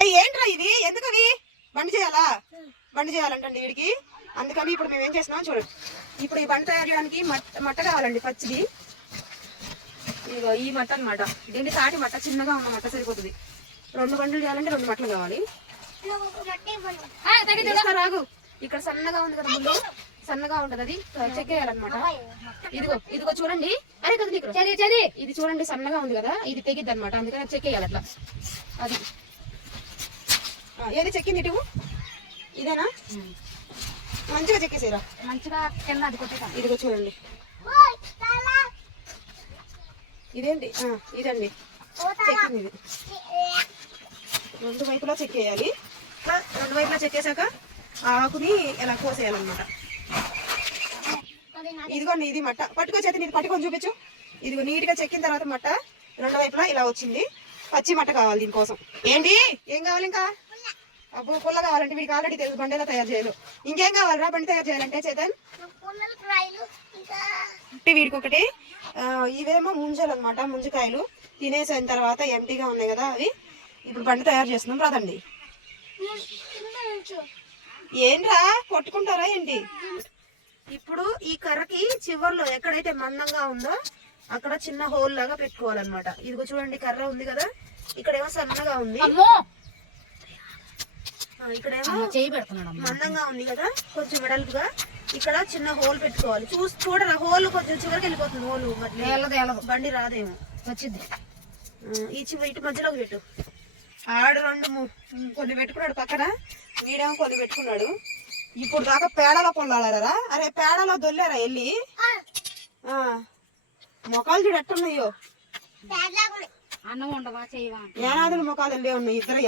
ఏంట్రా ఇది? ఎందుకు అవి బండి చేయాలా? బండి చేయాలంటండి వీడికి. అందుకని ఇప్పుడు మేము ఏం చేస్తున్నాం చూడండి ఇప్పుడు ఈ బండి తయారు చేయడానికి మట్ట మట్ట కావాలండి పచ్చిది. ఇదిగో ఈ మట్ట అన్నమాట. దీన్ని తాటి మట్ట చిన్నగా ఉన్న మట్ట సరిపోతుంది. రెండు బండ్లు చేయాలంటే రెండు మట్టలు కావాలి. రాగు. ఇక్కడ సన్నగా ఉంది కదా ముళ్ళు. సన్నగా ఉంటది అది. చెక్కేయాలన్నమాట ఇదిగో ఇదిగో చూడండి. అరే కదా నీకు. చది చది. ఇది చూడండి సన్నగా ఉంది కదా. ఇది తెగిద్ది అనమాట అందుకని అది చెక్కేయాలి అట్లా. అది. ఏది చెక్కింది ఇటు? ఇదేనా? మంచిగా చెక్కేసేరా. మంచిగా కింద అది కొట్టేసాం. ఇదిగో చూడండి. ఇదేంటి? ఇదండి. చెక్కింది ఇది. రెండు వైపులా చెక్కేయాలి. రెండు వైపులా చెక్కేశాక ఆ ఆకుని ఇలా కోసేయాలన్నమాట. ఇదిగోండి ఇది మట్ట. పట్టుకో చేతి ఇది పట్టుకొని చూపించు. ఇదిగో నీట్గా చెక్కిన తర్వాత మట్ట రెండు వైపులా ఇలా వచ్చింది. పచ్చి మట్ట కావాలి దీనికోసం. ఏంటి? ఏం కావాలి ఇంకా? అబ్బో పుల్ల కావాలంటే వీడికి ఆల్రెడీ తెలుసు బండి ఎలా తయారు చేయాలి ఇంకేం కావాలరా బండి తయారు చేయాలంటే చేతన్ వీడికి ఒకటి ఇవేమో ముంజలు అనమాట ముంజకాయలు. తినేసిన తర్వాత ఎంటీగా ఉన్నాయి కదా అవి. ఇప్పుడు బండి తయారు చేస్తున్నాం రాదండి. ఏంట్రా? కొట్టుకుంటారా ఏంటి? ఇప్పుడు ఈ కర్రకి చివర్లో ఎక్కడైతే మందంగా ఉందో అక్కడ చిన్న హోల్ లాగా పెట్టుకోవాలన్నమాట. ఇదిగో చూడండి కర్ర ఉంది కదా. ఇక్కడేమో సన్నగా ఉంది. ఇక్కడేమో చేయి పెడుతున్నాడు మందంగా ఉంది కదా కొంచెం వెడల్పుగా. ఇక్కడ చిన్న హోల్ పెట్టుకోవాలి. చూసి చూడరా హోల్ కొంచెం చివరికి వెళ్ళిపోతుంది హోల్ ఏలదు బండి రాదేమో. వచ్చింది ఈ చివరి ఇటు మధ్యలోకి పెట్టు. ఆడు రెండు ము- కొన్ని పెట్టుకున్నాడు పక్కన వీడేమో కొన్ని పెట్టుకున్నాడు. ఇప్పుడు దాకా పేడలో పొల్లాడారా అరే పేడలో దొల్లారా వెళ్ళి ఆ, మొఖాలు చూడు ఎట్టున్నాయో. అన్నం ఉండవా చేయవా? ఏనాదులు మొఖాలు వెళ్ళే ఉన్నాయి ఇద్దరు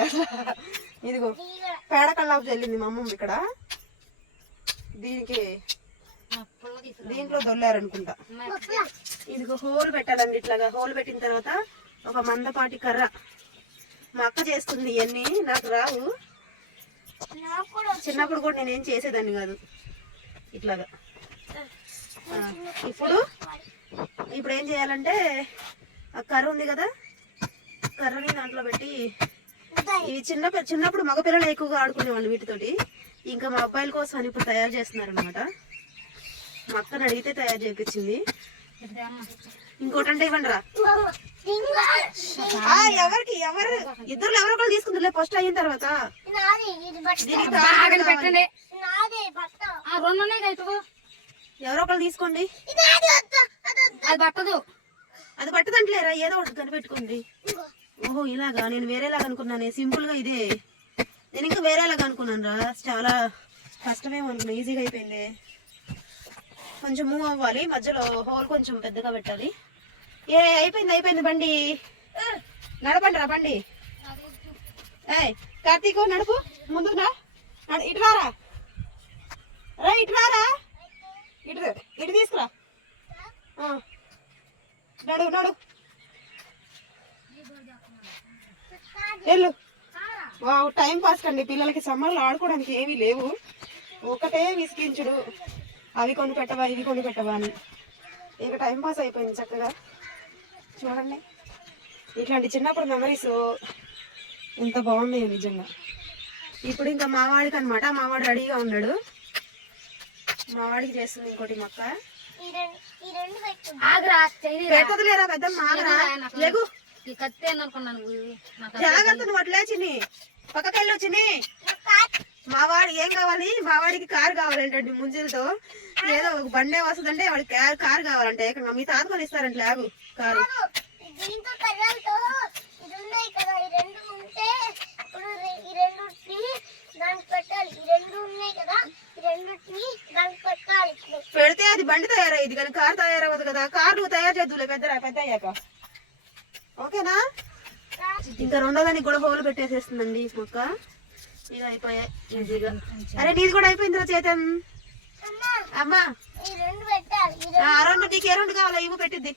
ఇదిగో పేడ కల్లాపు చల్లింది మా అమ్మమ్మ ఇక్కడ. దీనికి దీంట్లో దొల్లారనుకుంటా. ఇదిగో హోల్ పెట్టాలండి ఇట్లాగా. హోల్ పెట్టిన తర్వాత ఒక మందపాటి కర్ర. మా అక్క చేస్తుంది ఇవన్నీ నాకు రావు. చిన్నప్పుడు కూడా నేనేం చేసేదాన్ని కాదు. ఇట్లాగా. ఇప్పుడు ఇప్పుడు ఏం చేయాలంటే ఆ కర్ర ఉంది కదా కర్రని దాంట్లో పెట్టి ఇవి చిన్న చిన్నప్పుడు మగపిల్లలు ఎక్కువగా ఆడుకునేవాళ్ళు వీటితోటి. ఇంకా మా అబ్బాయిల కోసం అని ఇప్పుడు తయారు చేస్తున్నారు అనమాట మా అక్కని అడిగితే తయారు చేయించింది ఇదే అమ్మ. ఇంకోటి అంటే ఇవ్వండి రా ఎవరికి? ఎవరు? ఇద్దరు ఎవరో ఒకరు తీసుకుందిలే ఫస్ట్ అయిన తర్వాత. ఎవరో ఒకరు తీసుకోండి. అది పట్టదు. అది పట్టదంటలేరా? ఏదో ఒకటి కనిపెట్టుకోండి. ఓహో ఇలాగా? నేను వేరేలాగా అనుకున్నాను. సింపుల్గా ఇదే. నేను ఇంకా వేరేలాగా అనుకున్నాను రా. చాలా కష్టమేమో అనుకున్నా. ఈజీగా అయిపోయింది. కొంచెం మూవ్ అవ్వాలి. మధ్యలో హోల్ కొంచెం పెద్దగా పెట్టాలి. ఏ అయిపోయింది అయిపోయింది బండి. నడపండి రా బండి. ఏయ్ కార్తీక్ నడుపు. ముందుకు రా ఇటు రారా? రా ఇటు రారా? ఇటు ఇటు తీసుకురా. నడు నడు. వెళ్ళు. వావ్ టైం పాస్ కండి. పిల్లలకి సమ్మర్లో ఆడుకోవడానికి ఏమీ లేవు. ఒకటే విసిగించుడు. అవి కొని పెట్టవా ఇవి కొని పెట్టవా అని. ఇక టైం పాస్ అయిపోయింది చక్కగా. చూడండి. ఇట్లాంటి చిన్నప్పుడు మెమరీస్ ఎంత బాగున్నాయి నిజంగా. ఇప్పుడు ఇంకా మావాడికి అనమాట మావాడు రెడీగా ఉన్నాడు. మావాడికి చేస్తుంది ఇంకోటి మొక్క. ఆగరా చెయ్యి పెట్టదులేరా పెద్ద మాగరా లేగు. ఈ కత్తి అనుకున్నాను నాకు జాగ్రత్త నువ్వు అట్లే చిన్ని పక్కకెళ్ళు చిన్ని. మా వాడు ఏం కావాలి? మా వాడికి కారు కావాలంటండి ముంజలతో. ఏదో ఒక బండే వస్తుందంటే వాడికి కార్ కారు కావాలంటే. ఏకంగా మీ తాత కొని ఇస్తారంట లాగు కారు. పెడితే అది బండి తయారయ్యేది కానీ కారు తయారవ్వదు కదా. కారు నువ్వు తయారు చేద్దులే పెద్ద పెద్ద అయ్యాక ఓకేనా? ఇంకా రెండో దానికి కూడా హోల్ పెట్టేసేస్తుందండి మొక్క. ఇక అయిపోయాయి. ఈజీగా. అరే నీది కూడా అయిపోయిందిరా చేతన్. అమ్మా. అమ్మా ఈ రెండు పెట్టాలి ఈ ఆ రెండు నీకు ఏ రెండు కావాలా? ఇవ్వు పెట్టిద్ది.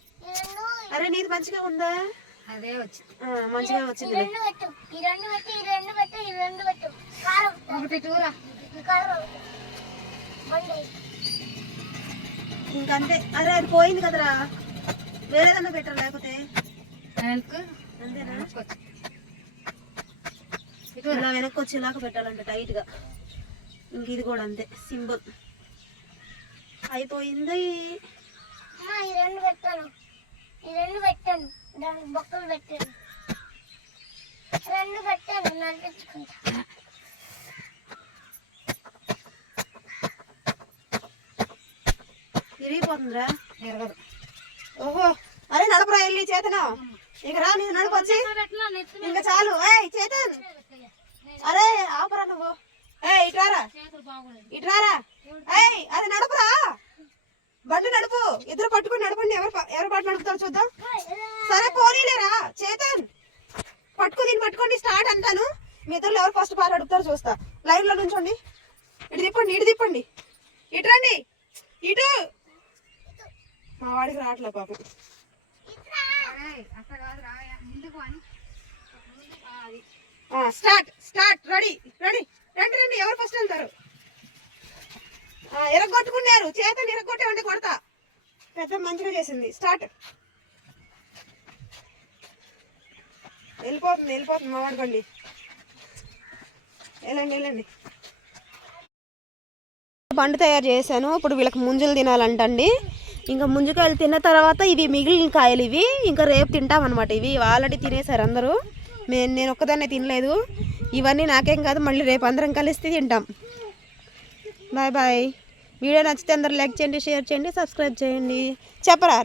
అరే నీది మంచిగా ఉందా? అదే వచ్చింది. మంచిగా వచ్చింది. రెండు పెట్టు. ఈ రెండు పెట్టు ఈ రెండు పెట్టు ఈ రెండు పెట్టు. కారు. ఒకటి బండి ఇంకంతే. అరే అది పోయింది కదరా. వేరేదన్నా పెట్టరా లేకపోతే? ఇలా వెనక్కి వచ్చేలాగా పెట్టాలంట టైట్గా. ఇంక ఇది కూడా అంతే సింపుల్. అయిపోయింది. ఈ రెండు పెట్టాను. ఈ రెండు పెట్టాను. దానికి బొక్కలు పెట్టాను. రెండు పెట్టాను నడిపించుకుంటా విరిగిపోతుందిరా? ఎరగదు ఓహో అరే నడపరా వెళ్ళి చేతన. ఇక రా మీద ఇంకా చాలు. ఏయ్ చేతన్. అరే ఆపరా నువ్వు. ఏయ్ ఇట్రారా ఇట్రారా ఏయ్ అది నడపరా. బండి నడుపు. ఇద్దరు పట్టుకుని నడపండి. ఎవరు ఎవరు పాటు నడుపుతారు చూద్దాం. సరే పోనీలేరా చేతన్ పట్టుకు దీన్ని పట్టుకోండి. స్టార్ట్ అంటాను. మీ ఇద్దరు ఎవరు ఫస్ట్ బాగా నడుపుతారు చూస్తా. లైన్లో నుంచోండి. ఇటు తిప్పండి ఇటు తిప్పండి. ఇటు రండి. ఇటు. మా వాడికి రావట్లే పాపం ఏయ్, అట్లా కాదు రా ముందుకు అని ముందుకు, ఆ, అది స్టార్ట్ స్టార్ట్ రెడీ రెడీ. రండి రండి ఎవరు ఫస్ట్ వెళ్తారు? ఆ, ఎరగొట్టుకున్నారు చేతని ఎరగొట్టేవండి కొడతా. పెద్ద మంచిగా చేసింది. స్టార్ట్. వెళ్ళిపోతుంది వెళ్ళిపోతుంది మా వాడుకోండి బండి వెళ్ళండి వెళ్ళండి. బండి తయారు చేశాను ఇప్పుడు వీళ్ళకి ముంజలు తినాలంటండి. ఇంకా ముంజకాయలు తిన్న తర్వాత ఇవి మిగిలిన కాయలు ఇవి ఇంకా రేపు తింటామన్నమాట ఇవి ఆల్రెడీ తినేసారు అందరూ. నేను నేను ఒక్కదాన్నే తినలేదు. ఇవన్నీ నాకేం కాదు మళ్ళీ రేపు అందరం కలిస్తే తింటాం. Bye bye. వీడియో నచ్చితే అందరు లైక్ చేయండి షేర్ చేయండి సబ్స్క్రైబ్ చేయండి. చెప్పరా